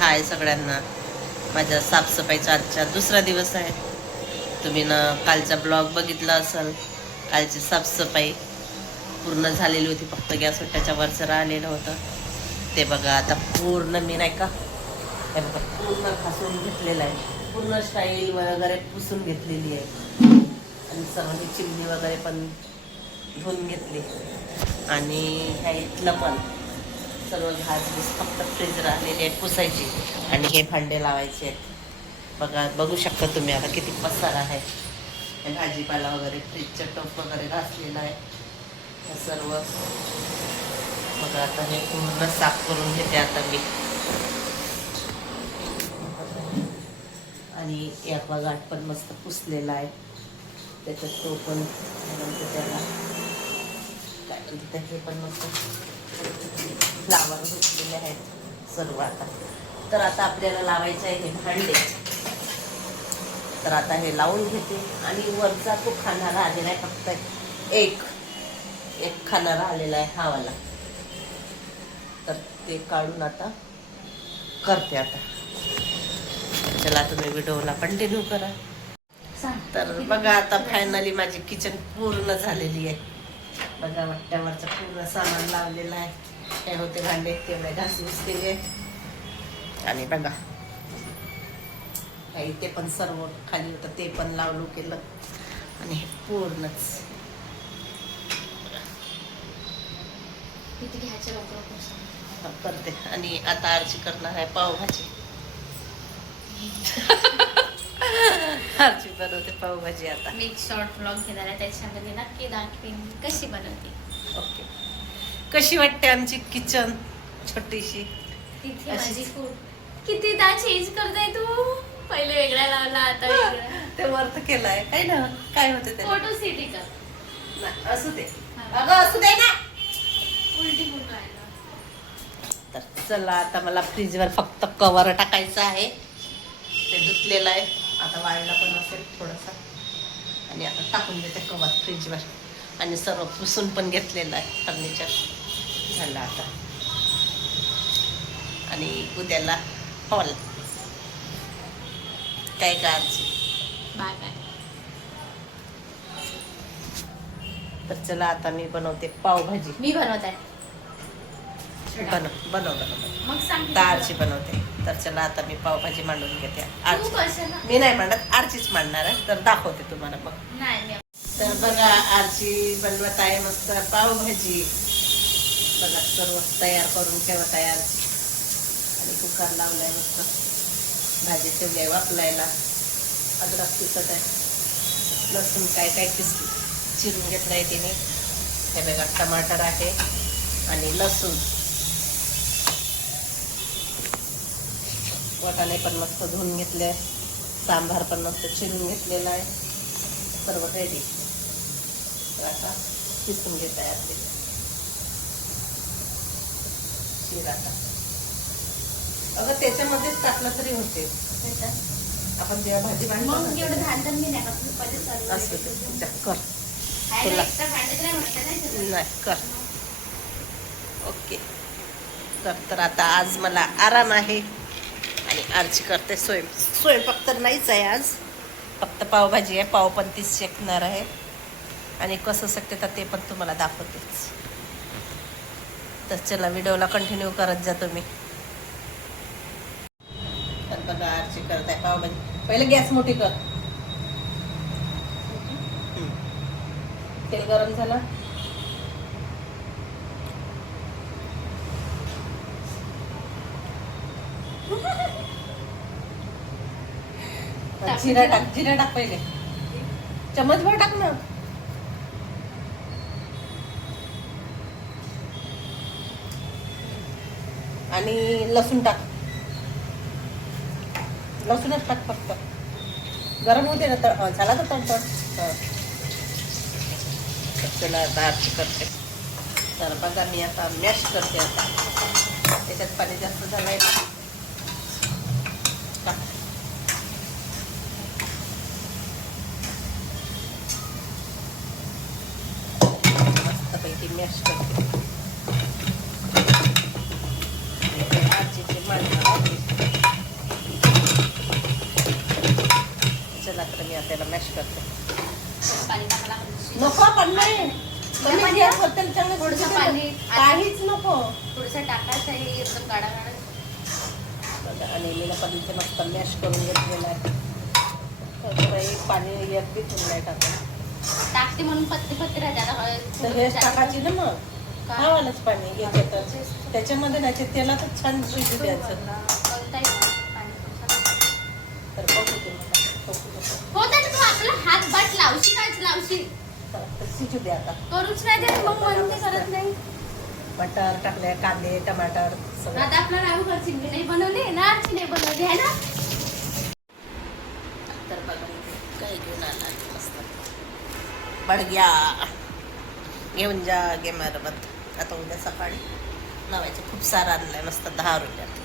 हाय सगळ्यांना. माझ्या साफसफाईचा आजचा दुसरा दिवस आहे. तुम्ही ना कालचा ब्लॉग बघितला असाल. कालची साफसफाई पूर्ण झालेली होती, फक्त गॅस त्याच्यावरचं राहिलेलं होतं ते बघा. आता पूर्ण मी नाही का हे बघा पूर्ण घासून घेतलेलं आहे, पूर्ण स्टाईल वगैरे पुसून घेतलेली आहे आणि सर्वांनी चिमणी वगैरे पण धुवून घेतली आणि ह्या इथलं पण सर्व घास फक्त फ्रीज राहिलेली आहे पुसायची आणि हे भांडे लावायचे आहेत बघा. बघू शकता तुम्ही आता किती पसारा आहे. भाजीपाला वगैरे फ्रीजचं टोप वगैरे घासलेलं आहे हे सर्व बघा. आता हे पूर्ण साफ करून घेते आता मी. आणि एक गाठ पण मस्त पुसलेला आहे, त्याच्यात तो पण त्याला काय म्हणते हे पण मस्त फ्लावर घेतलेले आहेत सर्व. आता तर आता आपल्याला लावायचं आहे हे भांडे. तर आता हे लावून घेते आणि वरचा तो खाना राहिलेला आहे, फक्त एक खाना राहिलेला आहे हा वाला. तर ते काढून आता करते. आता चला तुम्ही व्हिडिओला कंटिन्यू करा. तर बघा आता फायनली माझी किचन पूर्ण झालेली आहे बघा. वाट्यावरचं पूर्ण सामान लावलेलं आहे. हे होते भांडे तेवढे घासघूस केले आणि बघा इथे पण सर्व खाली होतं ते पण लावलो केलं आणि हे पूर्णच करते. आणि आता आरची करणार आहे पावभाजी. आरची बनवते पावभाजी. आता मी एक शॉर्ट ब्लॉग घेणार आहे, त्याच्यामध्ये नक्की दाखवीन कशी बनवते. ओके. कशी वाटते आमची किचन छोटीशी? तिथे माझी कितीदा चेंज करताय तू. पहिले वेगळा लावला आता वेगळा. ते वर्थ केलाय काय ना. काय होते ते फोटो सिटी का असू दे अगं असू दे ना. उलटी होऊन राहिला. तर चला आता मला फ्रीजवर फक्त कवर टाकायचं आहे. ते धुतलेलं आहे आता, वाळला पण असेल थोडासा. आणि आता टाकून देते कवर फ्रीजवर. आणि सर्व पुसून पण घेतलेलं आहे फर्निचर झालं आता. आणि उद्याला हॉल काय गारची बाय. तर चला आता मी बनवते पावभाजी. मी बनवत आहे. बनव मग सांग आरची बनवते. तर चला आता मी पावभाजी मांडून घेते. तू कशाला? मी नाही मांडत, आरचीच मांडणार आहे. तर दाखवते तुम्हाला मग. नाही तर बघा आरची बनवत आहे मस्त पावभाजी बघा. सर्व तयार करून ठेवत आहे आरची. आणि कुकर लावलाय मस्त. भाजी ठेवली आहे वापलायला. अद्रक पिसत आहे, लसूण काय काय चिरून घेतलं आहे तिने. हे बघा टमाटर आहे आणि लसूण. वाटाणे पण मस्त धुवून घेतले. सांबार पण मस्त चिरून घेतलेला आहे. सर्व रेडी. तर आता पिसून घेत आहे आपले शिरा. अगं त्याच्यामध्येच टाकलं तरी होते. आपण जेव्हा भाजी मग एवढं भांडण मी नाही असं कर नाही कर. ओके तर आता आज मला आराम आहे आणि आरची करते. स्वयंपाक तर नाहीच आहे आज, फक्त पावभाजी आहे. पाव पण तीच शेकणार आहे आणि कसं शकते तर ते पण तुम्हाला दाखवतेच. तर चला व्हिडिओला कंटिन्यू करत जा तुम्ही. तर बघा आरची करत आहे पावभाजी. पहिले गॅस मोठी कर. तेल गरम झालं. जिरा टाक पहिले. चम्मचभर टाक ना. आणि लसूण टाक. लसूणच टाक फक्त. गरम होते ना तर झाला तर तडतड. चला आता आरची करते. तर बघा मी आता मॅश करते. आता त्याच्यात पाणी जास्त झालंय ना. मस्तपैकी मॅश करते. आरचीचे मांडणार त्याला मॅश करते. पाणी टाकायला लागलं. नको पण नाही कमी पाणी गॅस होतं चांगलं थोडंसं शिजू दे. पाणी. काहीच नको. थोडंसं टाकायचं आहे एकदम गाडा गाडा. बघा, आणि मी पण इथे मस्त मॅश करून घेतलेलं आहे. तर एक पाणी एक बी थोडं नाही टाकायचं. टाकते म्हणून पत्ते पत्ते राहते आता. तर हेच टाकायची ना मग का? खावालंच पाणी याच्यातच. त्याच्यामध्ये नाही तेलातच छान शिजू द्यायचं. कोणताही पाणी. तर बघू ते मला. बघू नको. हो तर तू आपला हात बाट लावशी कायच लावशी. चला, तर शिजू दे आता. करूच नाही देत मग म्हणते करत नाही. मटर टाकले, कांदे टमाटर सगळं. आता आपला राहू घरची नाही बनवली ना नाही बनवली आहे ना. तर बघा इथे काय घेऊन आला मस्त बडग्या घेऊन जा गे मरबत. आता उद्या सकाळी लावायचं. खूप सारं आणलंय मस्त 10 रुपयात.